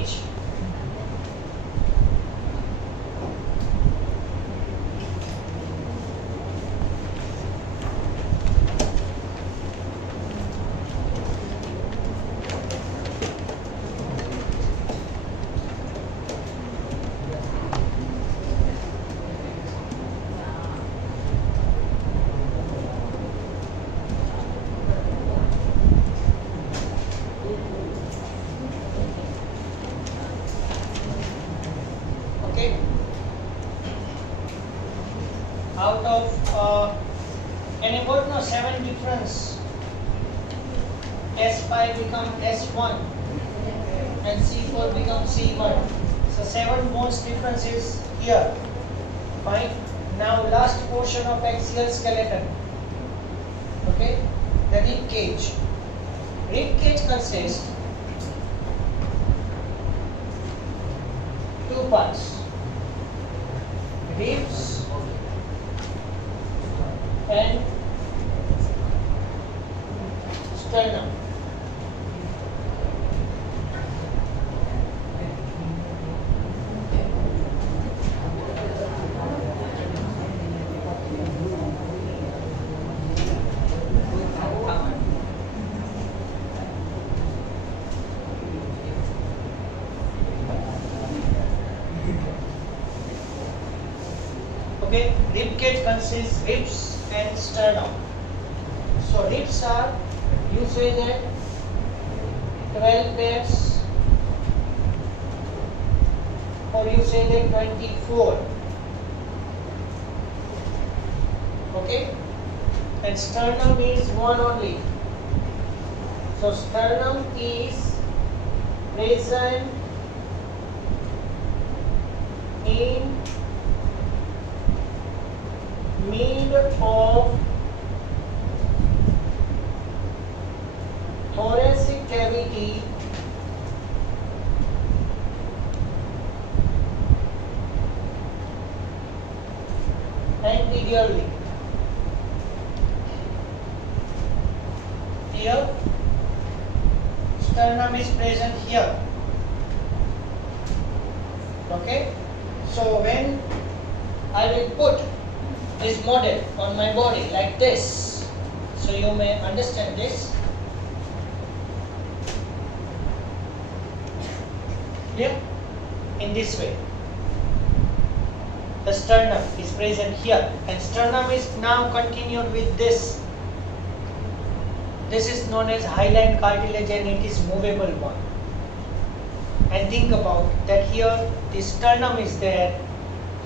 cage. Out of can you go to 7 difference? S5 become S1 and C4 become C1. So 7 bones difference is here. Fine. Now last portion of axial skeleton. Okay, the rib cage. Rib cage consists 2 parts: ribs and sternum. Okay, rib cage consists ribs and sternum. So ribs are, you say that 12 pairs, or you say that 24. Okay, and sternum is one only. So sternum is present in mid of thoracic cavity anteriorly. Here sternum is present here. Okay, so when I will put this model on my body like this, so you may understand this. Clear? In this way, the sternum is present here, and sternum is now continued with this. This is known as hyaline cartilage, and it is movable one. And think about that, here the sternum is there,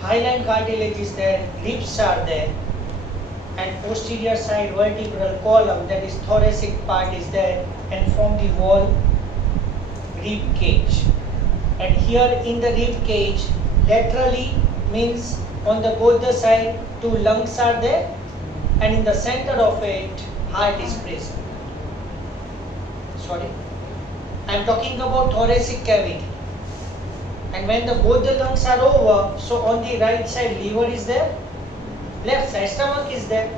hyaline cartilage is there, ribs are there, and posterior side vertebral column, that is thoracic part, is there, and from the wall rib cage. And here in the rib cage, laterally means on the both the side 2 lungs are there, and in the center of it heart is present. Sorry, I am talking about thoracic cavity. And when the both the lungs are over, so on the right side liver is there, left side stomach is there.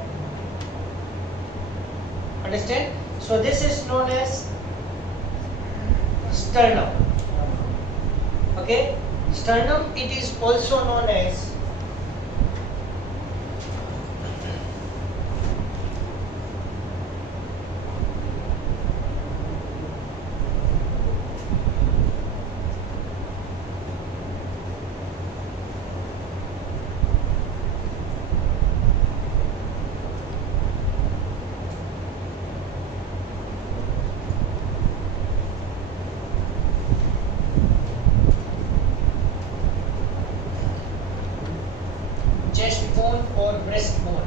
Understand? So this is known as sternum. Okay, sternum, it is also known as chest bone or breastbone.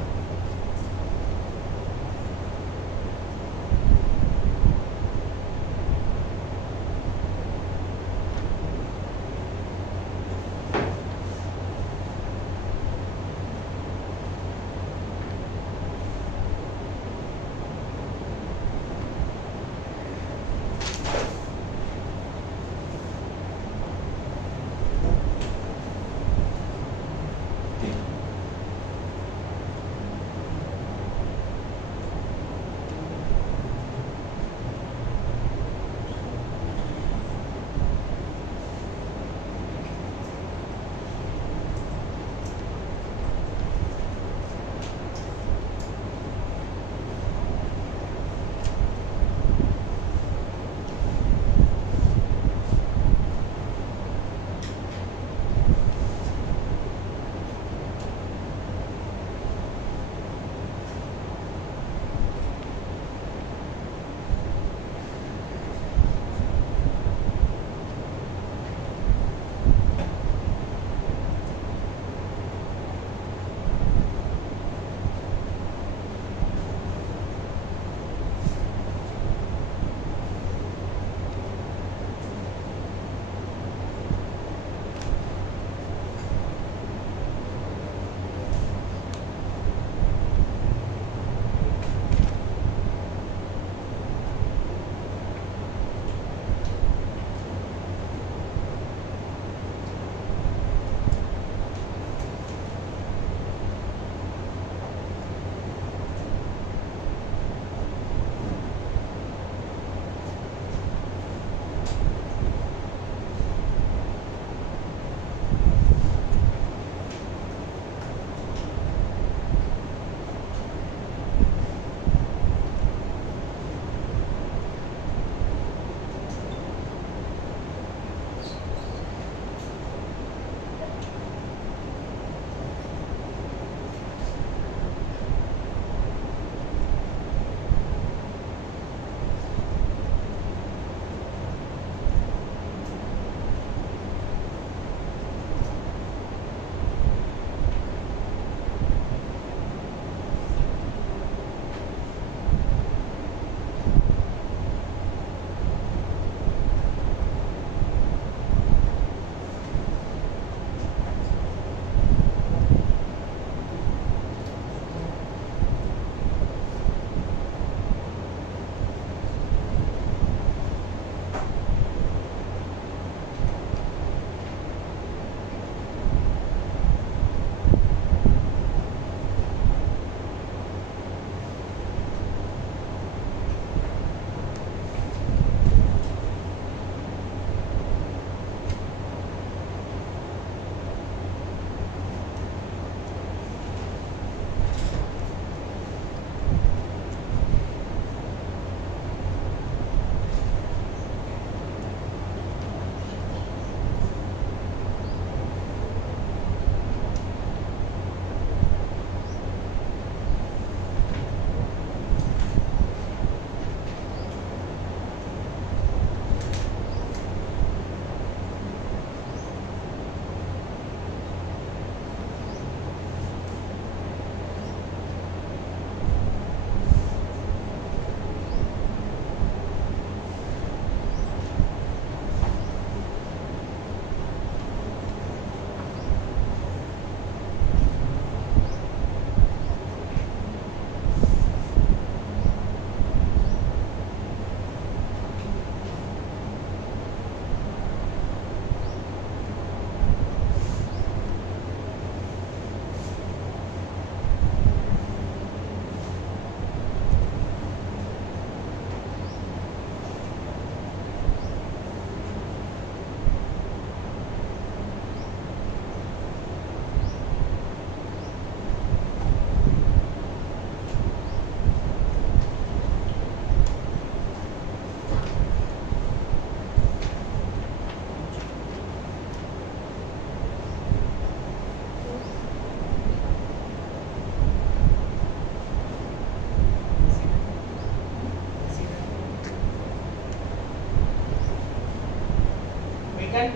Written?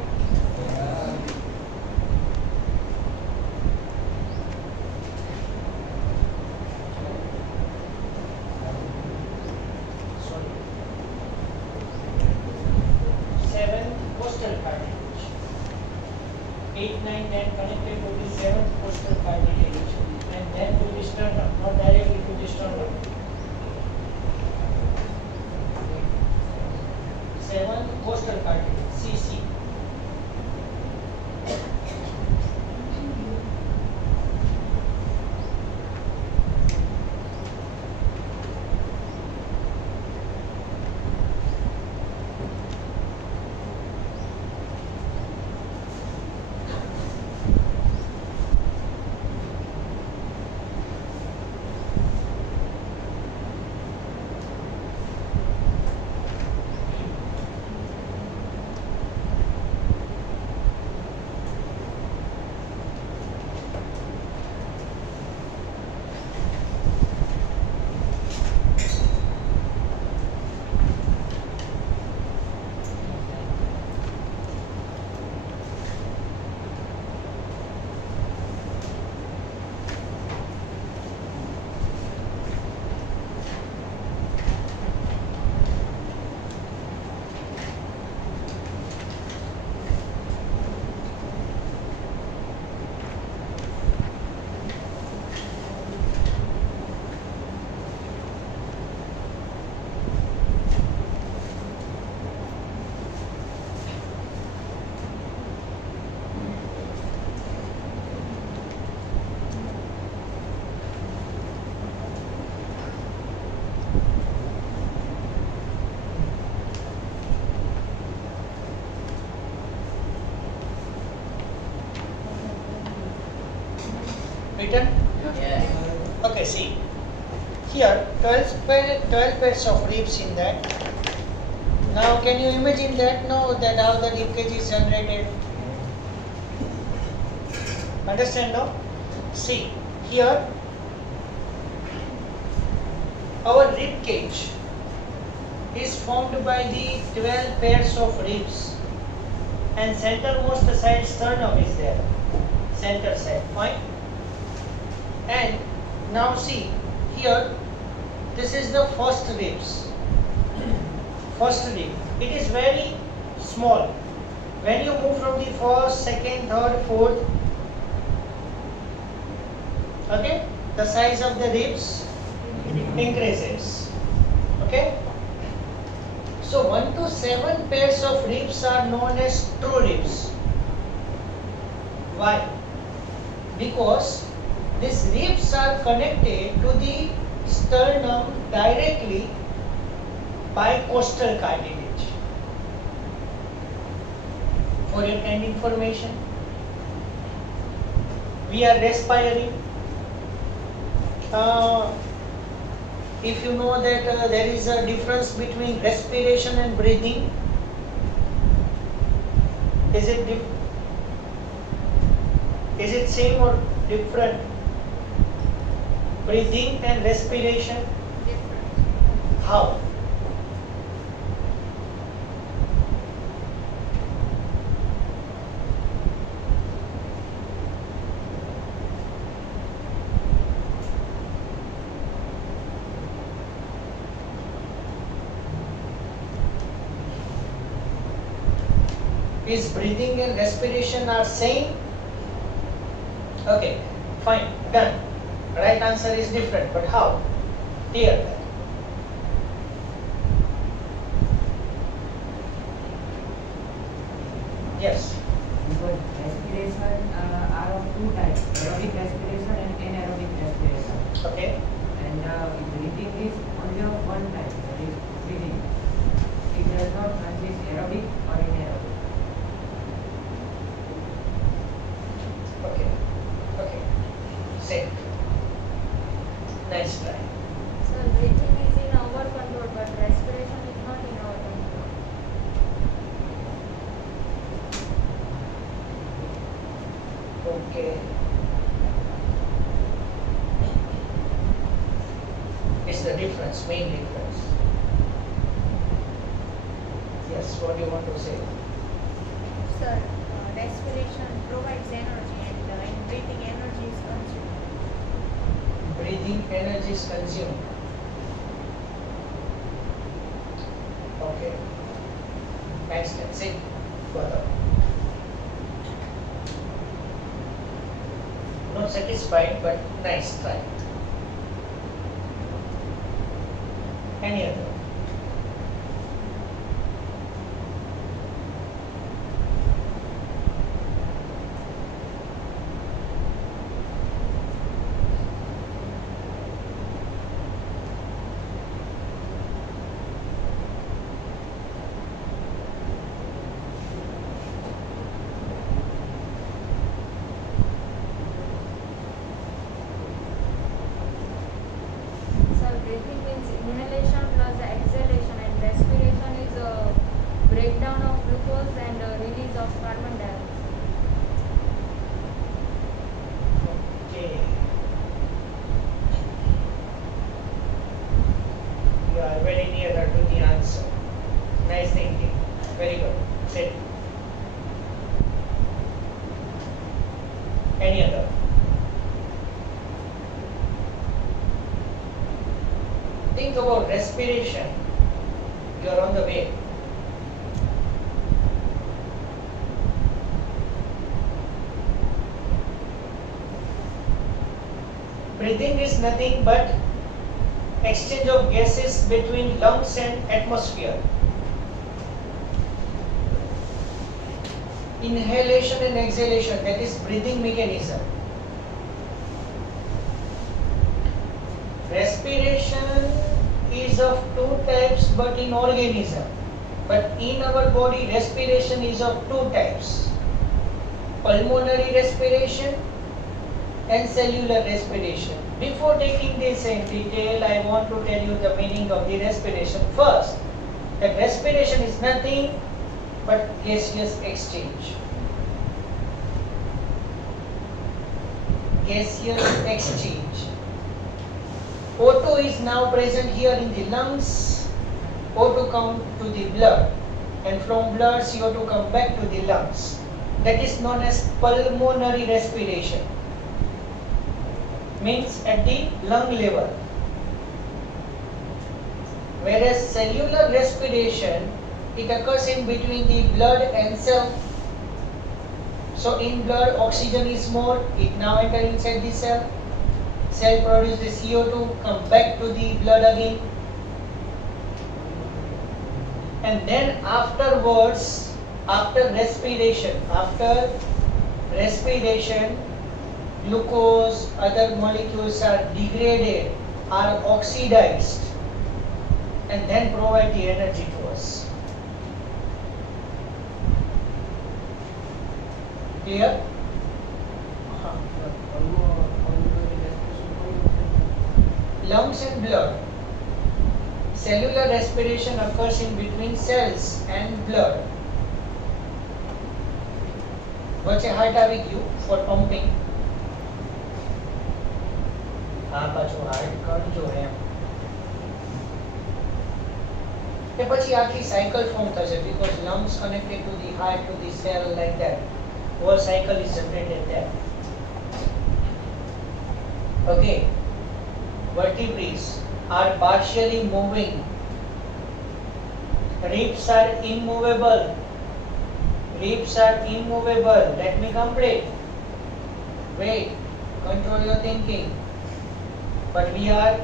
Coastal cartilage. 8, 9, 10 connected to the 7th coastal cartilage and then to the sternum, not directly to the sternum. 7th coastal cartilage, CC. Written? Yes. Okay, see. Here, 12 pairs of ribs in that. Now, can you imagine that? No, that how the rib cage is generated. Understand now? See, here, our rib cage is formed by the 12 pairs of ribs, and centermost side sternum is there. Center side, fine. And now see, here, this is the first ribs. First rib. It is very small. When you move from the first, second, third, fourth, okay, the size of the ribs increases. Okay. So 1 to 7 pairs of ribs are known as true ribs. Why? Because these ribs are connected to the sternum directly by coastal cartilage. For your kind information, we are respiring. If you know that there is a difference between respiration and breathing, is it same or different? Breathing and respiration? Different. How? Is breathing and respiration are same? Okay, fine, done. Right answer is different, but how? Clear that. Yes. Because respiration are of two types, aerobic respiration and anaerobic respiration. Okay. And breathing is only of one type, that is breathing. It does not consist aerobic or anaerobic. Okay. Okay. Same. Nice try. So breathing is in our control, but respiration is not in our control. Okay. It's the difference, main difference. Yes, what do you want to say? sir, respiration provides energy and in breathing energy is consumed. Breathing energy is consumed. Okay. Next, let's see further. Not satisfied, but nice try. Any other? Sir, breathing means inhalation plus the exhalation, and respiration is a breakdown of glucose and release of carbon dioxide. Okay. You are very near to the answer. Nice thinking. Very good. Sit. Any other? Think about respiration. You are on the way. Breathing is nothing but exchange of gases between lungs and atmosphere. Inhalation and exhalation, that is breathing mechanism. Respiration is of two types but in organism. But in our body, respiration is of two types. Pulmonary respiration and cellular respiration. Before taking this in detail, I want to tell you the meaning of the respiration. First, that respiration is nothing but gaseous exchange. Gaseous exchange. O2 is now present here in the lungs. O2 come to the blood, and from blood CO2 come back to the lungs. That is known as pulmonary respiration. Means at the lung level. Whereas cellular respiration, it occurs in between the blood and cell. So in blood oxygen is more, it now enter inside the cell. Cell produces the CO2, come back to the blood again. And then afterwards, after respiration, glucose, other molecules are degraded, are oxidized, and then provide the energy to us. Clear? Lungs and blood. Cellular respiration occurs in between cells and blood. વચ્ચે heart આવી ગયું for pumping. આ પાછું heart કરજો એમ. એ પછી આખી cycle form થશે because lungs connected to the heart to the cell like that. Whole cycle is generated there. Okay. Vertebrae are partially moving. Ribs are immovable. Let me complete. Wait. Control your thinking. But we are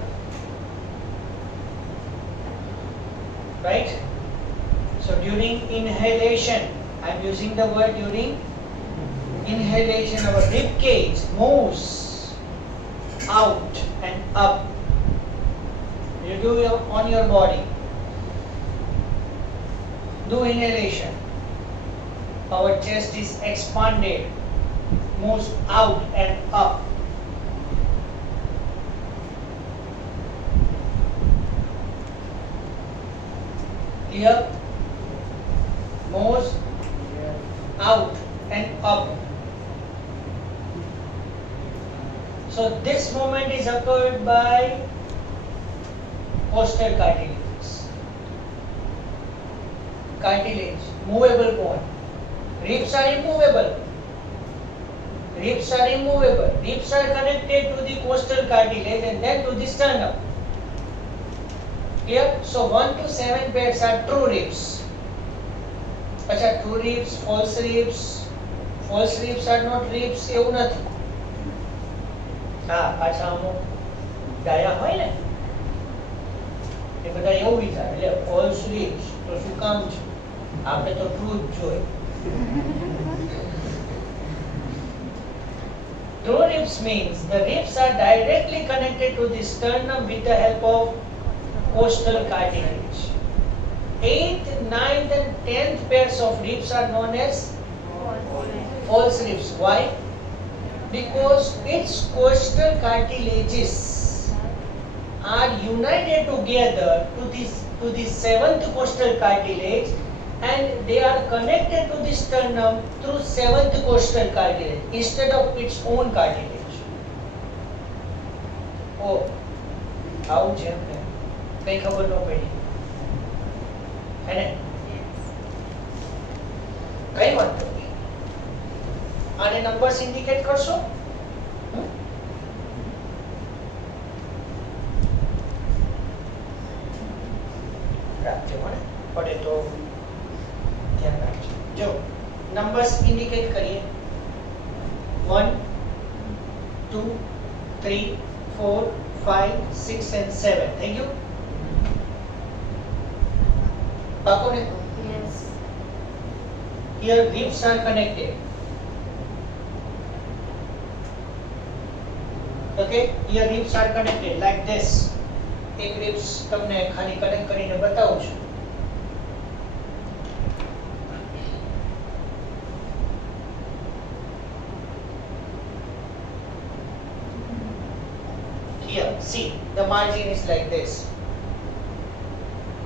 right. So during inhalation, I am using the word during inhalation, our rib cage moves out and up. You do on your body. Do inhalation. Our chest is expanded, moves out and up. Clear? Moves out and up. So this movement is occurred by costal cartilage, movable bone. Ribs are immovable. Ribs are immovable. Ribs are connected to the costal cartilage and then to the sternum. Clear? So 1 to 7 pairs are true ribs. Acha, true ribs, false ribs. False ribs are not ribs. એવું નથી. હા, પાછા અમુક ડાયા હોય ને એ બધા એવું વિચારે એટલે false ribs તો શું કામ છે? આપણે તો ટ્રુ જ જોઈએ. True ribs means the ribs are directly connected to the sternum with the help of costal cartilage. 8th, 9th and 10th pairs of ribs are known as false ribs. Why? Because its costal cartilages are united together to the 7th costal cartilage and they are connected to the sternum through 7th costal cartilage instead of its own cartilage. Oh, આવું છે એમને કઈ ખબર ન પડી હે ને? કઈ વાંધો નહીં. આને નંબર્સ ઇન્ડિકેટ કરશો? રાખજો મને પડે તો ધ્યાન રાખજો. જો નંબર્સ ઇન્ડિકેટ કરીએ 1 2 3 4 5 6 and 7 થઈ ગયું? પાકો ને? Yes. Here ribs are connected. Okay, here ribs are connected like this. એક ribs તમને ખાલી કનેક્ટ કરીને બતાવું છું. Here, see, the margin is like this.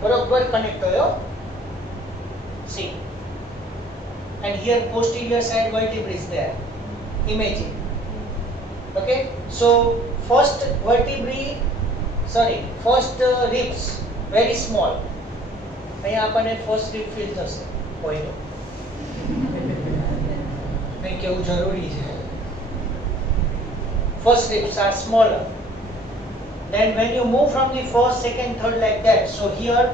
બરોબર કનેક્ટ થયો. See, and here posterior side vertebrae is there. Imagine. Okay, so first ribs very small. અહીંયા આપણને first rib feel થશે કોઈનો મેં કેવું જરૂરી છે. First ribs are smaller. Then when you move from the first, second, third like that, so here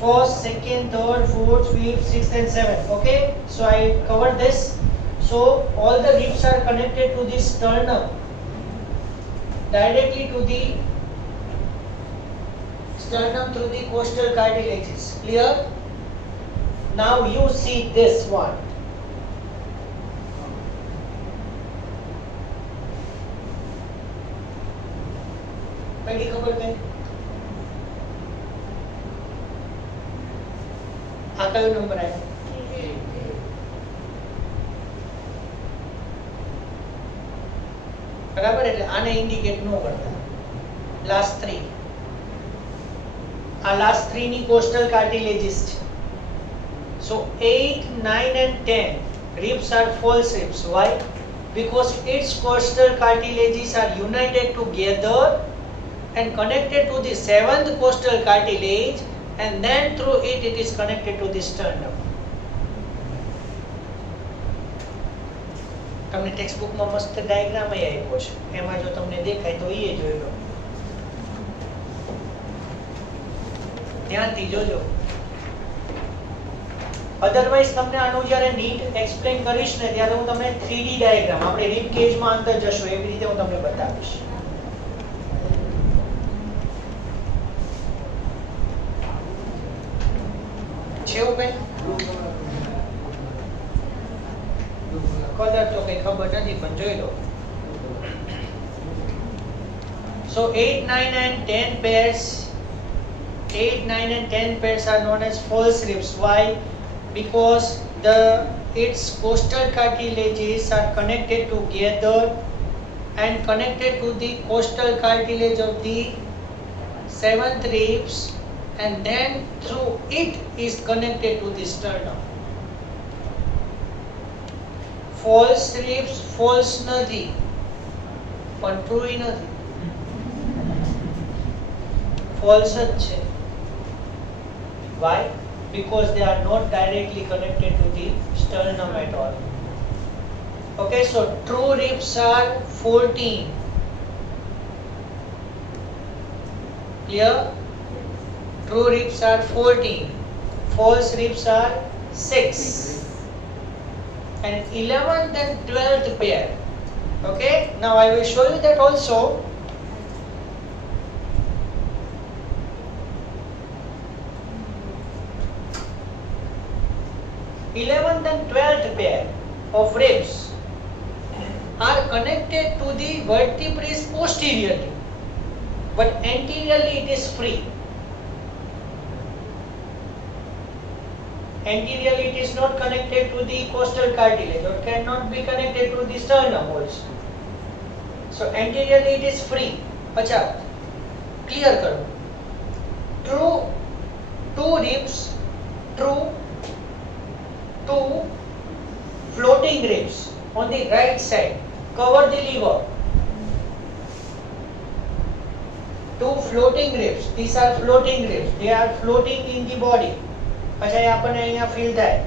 first, second, third, fourth, fifth, sixth and seventh. Okay, so I covered this. So all the ribs are connected to the sternum directly to the sternum through the costal cartilages. Clear? Now you see this one. पहली खबर कहीं आता हुआ number है बराबर એટલે આને indicate ન કરતા. લાસ્ટ 3 આ લાસ્ટ 3 ની કોસ્ટલ કાર્ટિલેજીસ છે. So 8 9 and 10 ribs are false ribs. Why? Because its costal cartilages are united together and connected to the 7th costal cartilage and then through it is connected to the sternum. તમને text બુકમાં મસ્ત diagram આપ્યો છે, એમાં જો તમને દેખાય તો એ જોઈ લો, ધ્યાનથી જોજો. અધરવાઇઝ તમને આનું જ્યારે નીટ એક્સપ્લેન કરીશ ને ત્યારે હું તમને 3D ડાયાગ્રામ આપણે રિબ કેજમાં અંદર જશો એવી રીતે હું તમને બતાવીશ. કલર તો કઈ ખબર નથી પણ જોઈ લો. So 8 9 and 10 pairs 8 9 and 10 pairs are known as false ribs. Why? Because its costal cartilages are connected together and connected to the costal cartilage of the 7th ribs and then through it is connected to the sternum. False ribs false નથી પણ true નથી, false જ છે. Why? because they are not directly connected to the sternum at all. Okay, so true ribs are 14. Clear? True ribs are 14. False ribs are 6. And 11th and 12th pair. Okay, now I will show you that also. Eleventh and 12th pair of ribs are connected to the vertebrae posteriorly, but anteriorly it is free. Anteriorly it is not connected to the costal cartilage or cannot be connected to the sternum also. So anteriorly it is free. Acha, clear karo. True, two ribs, true, two floating ribs on the right side cover the liver. Two floating ribs, these are floating ribs, they are floating in the body. અચ્છા આપણને અહીંયા feel થાય.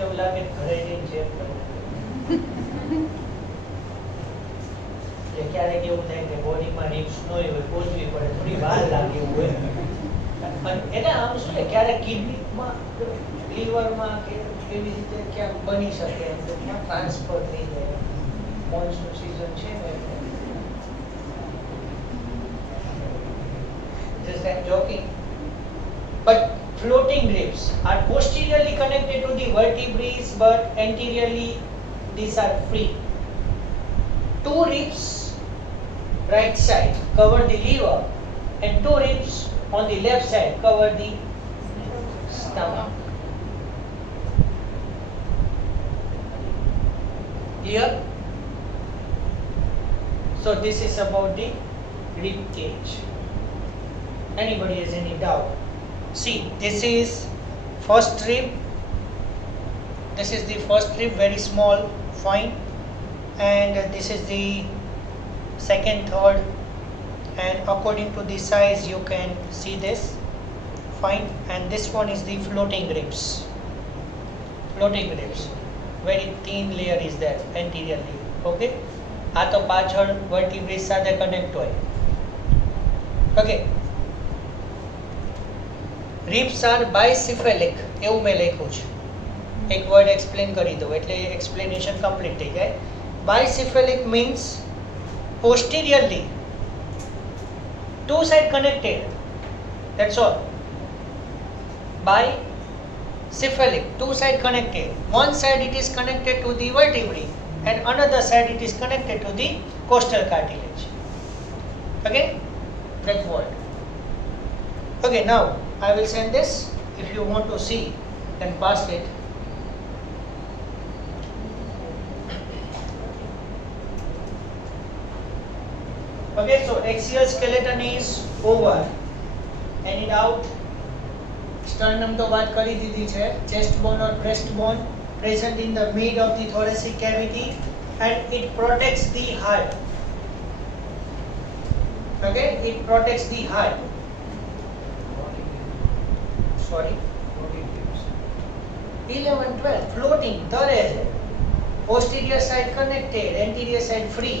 એવું લાગે ઘરે જઈને check કરવું. ક્યારેક એવું થાય કે બોડીમાં રિપ્સ ન હોય પહોંચવી પડે, થોડી વાર લાગે એવું હોય. એટલે આમ શું છે ક્યારેક કિડનીમાં લીવરમાં કે કેવી રીતે ક્યાંક બની શકે એમ તો ક્યાં ટ્રાન્સફર થઈ જાય. Monsoon season change. Just I'm joking. But floating ribs are posteriorly connected to the vertebrae, but anteriorly these are free. Two ribs right side cover the liver, and two ribs on the left side cover the stomach. Clear? So this is about the rib cage. Anybody has any doubt? See, this is first rib. This is the first rib, very small, fine. And this is the second, third. And according to the size, you can see this, fine. And this one is the floating ribs. Floating ribs. Very thin layer is there, anterior layer. Okay. આ તો પાછળ વર્ટિબ્રેસ સાથે connect હોય. Okay, રિબ્સ R બાયસિફેલિક એવું મેં લખ્યું છે. એક વર્ડ એક્સપ્લેન કરી દઉં એટલે એક્સપ્લેનેશન કમ્પ્લીટ થઈ જાય. બાયસિફેલિક means posteriorly two side connected, that's all. Bicephalic, two side connected. One side it is connected to the vertebrae and another side it is connected to the costal cartilage. Okay, that word. Okay, now I will send this. If you want to see, then pass it. Okay, so axial skeleton is over. Any doubt? Sternum to baat kari didi chhe. Chest bone or breast bone present in the mid of the thoracic cavity, and it protects the heart. Okay, it protects the heart. Sorry. 11, 12, floating, tare hai. Posterior side connected, anterior side free.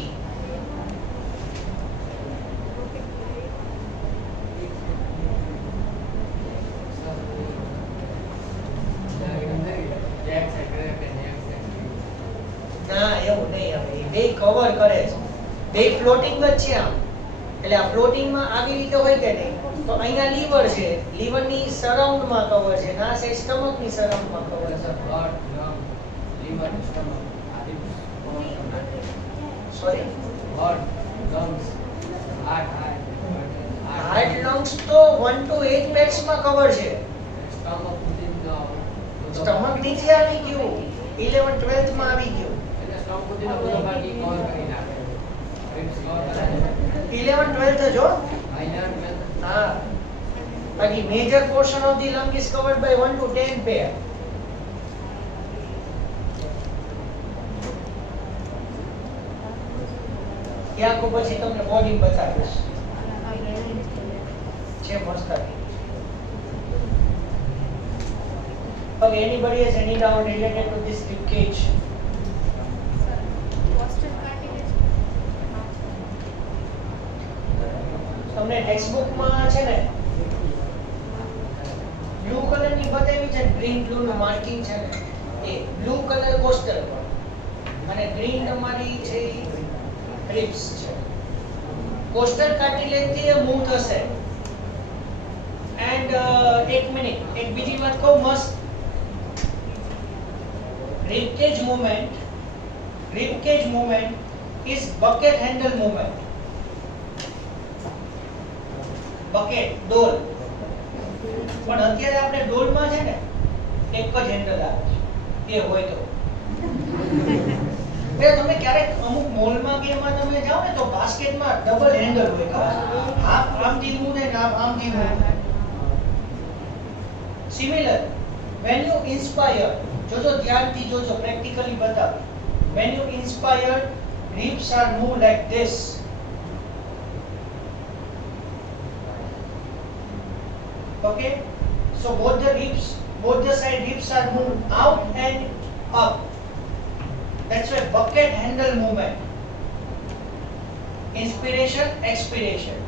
ના એવું નહીં, હવે બે cover કરે છે, બે floating જ છે આમ. એટલે આ ફ્લોટિંગ માં આવી રીતે હોય કે નહીં, તો અહીંયા લીવર છે, લીવર ની સરાઉન્ડ માં કવર છે, ના સાઈડ સ્ટમક ની સરાઉન્ડ માં કવર છે. Liver stomach sorry, heart lungs heart lungs તો 1 to 8 પેટ્સ માં કવર છે. સ્ટમક નીચે આવી ગયું, 11 12th માં આવી ગયું. 11 12th જો હા, બાકી major portion of the lung is covered by 1 to 10 pair. એ આખું પછી તમને બોડી બતાવીશ છે મસ્ત. Okay, anybody has any doubt related to this rib cage? તમને ટેક્સ્ટબુક માં છે ને બ્લુ કલર ની બતાવી છે, ગ્રીન બ્લુ નું માર્કિંગ છે ને, એ બ્લુ કલર કોસ્ટલ પર અને ગ્રીન તમારી છે રિબ્સ છે. કોસ્ટલ કાર્ટિલેજ થી એ મૂવ થશે. એન્ડ એક મિનિટ, એક બીજી વાત કહું મસ્ત. rib cage movement is bucket handle movement. Bucket ડોલ, પણ અત્યારે આપણે ડોલમાં છે ને એક જ હેન્ડલ આવે છે, એ હોય તો તમે ક્યારેક અમુક મોલમાં કે એમાં તમે જાઓ ને તો બાસ્કેટમાં ડબલ હેન્ડલ હોય, હાફ આમથી મૂવ ને હાફ આમથી move. Similar when you inspire, જોજો ધ્યાનથી જોજો, પ્રેક્ટિકલી બતાવ. when you inspire, ribs are move like this. Okay, so both the side ribs are moved out and up. That's why bucket handle movement. Inspiration, expiration,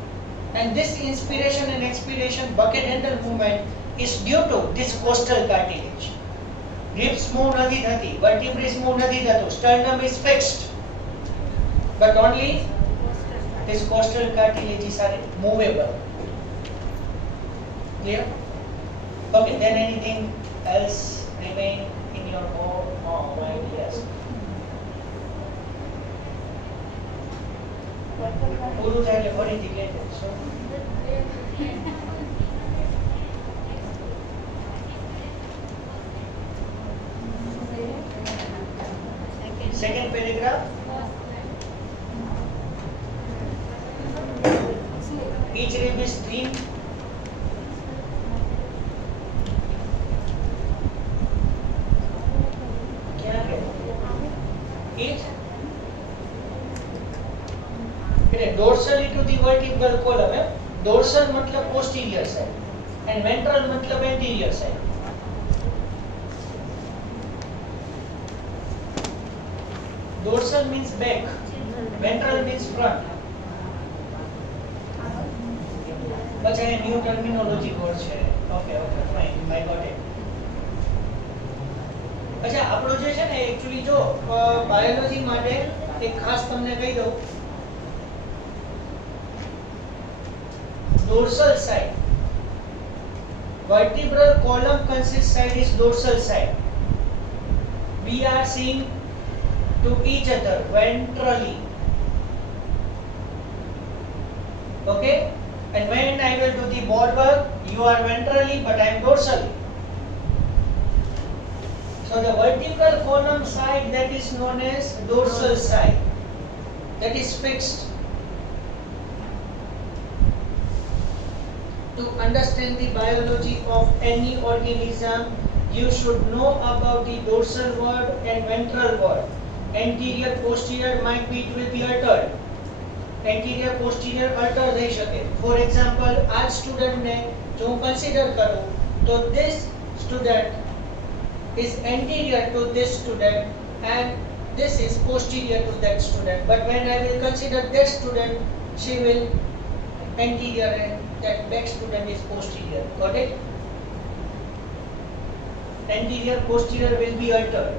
and this inspiration and expiration bucket handle movement is due to this costal cartilage. Ribs move nathi thati, vertebrae move nathi thatu, sternum is fixed, but only this costal cartilages are movable. Clear? Okay, then anything else remain in your mind? Yes. પૂરું થાય એટલે ફરીથી કહેજો. Second paragraph. Each rib is three. Dorsally to the vertebral column. Dorsal मतलब posterior side and ventral मतलब anterior side. Dorsal means back, ventral means front. But a new terminology word છે. Okay, fine, I got it. अच्छा, આપણો જે છે ને actually જો biology માટે એક ખાસ તમને કહી દઉં. Dorsal side, vertebral column consist side is dorsal side. We are seeing to each other ventrally. Okay, and when I will do the body work, you are ventrally but I am dorsally. So the vertebral column side, that is known as dorsal side, that is fixed. To understand the biology of any organism, you should know about the dorsal word and ventral word. Anterior, posterior might be, it will be altered. Anterior, posterior alter થઈ શકે. For example, આ student ને જો હું consider કરું તો this student is anterior to this student and this is posterior to that student. But when I will consider that student, she will anterior and that back student is posterior. Got it? Anterior, posterior will be altered.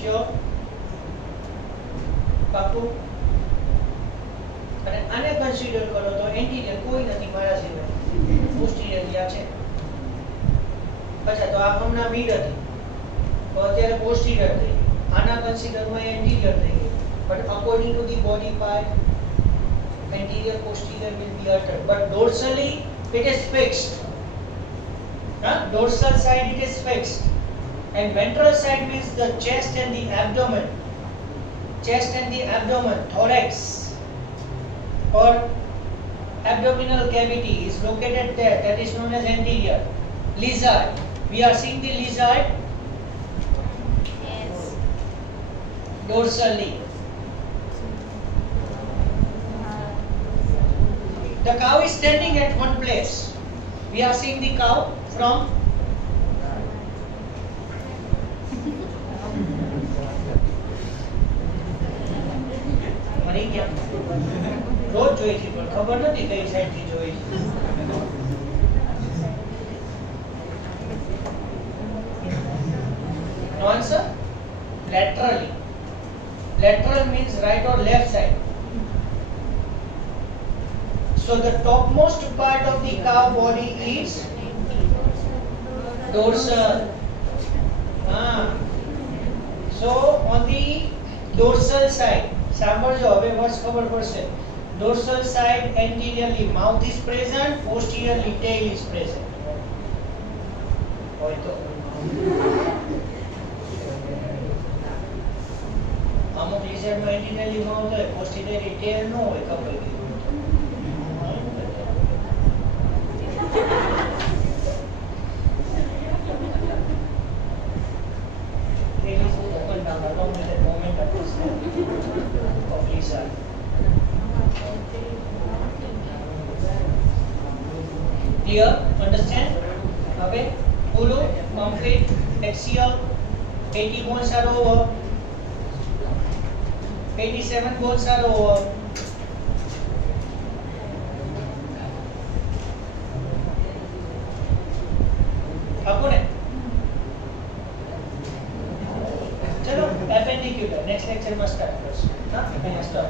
Sure? પાકું? અને આને consider કરો તો anterior કોઈ નથી મારા સિવાય, પોસ્ટીરિયર યા છે. અચ્છા, તો આ હમણાં મિડ હતી તો અત્યારે પોસ્ટીરિયર થઈ ગઈ. આના કન્સિડરમાં એન્ટિરિયર થઈ ગઈ. But according to the body part, anterior posterior will be altered, but dorsally it is fixed. Dorsal side it is fixed, and ventral side means the chest and the abdomen. Chest and the abdomen, thorax or abdominal cavity is located there, that is known as anterior. Lizard, we are seeing the lizard Dorsally. The cow is standing at one place. We are seeing the cow from મરી ગયા રોજ જોઈ છે પણ ખબર નથી કઈ side થી જોઈ છે. No answer? Laterally. Lateral means right or left side. So the topmost part of the cow body is dorsal. So on the dorsal side, સાંભળજો હવે વર્ડ્સ ખબર પડશે. Dorsal side anteriorly mouth is present, posteriorly tail is present. હોય તો અમુક લિઝર્ડમાં anteriorly mouth હોય, posteriorly tail ન હોય, ખબર ગઈ. Along with the movement of this of lizard. Clear? Understand? Okay. Hulu, complete, axial, 80 bones are over, 87 bones are over. Apune? Chalo, appendicular. Next lecture must start first. Start.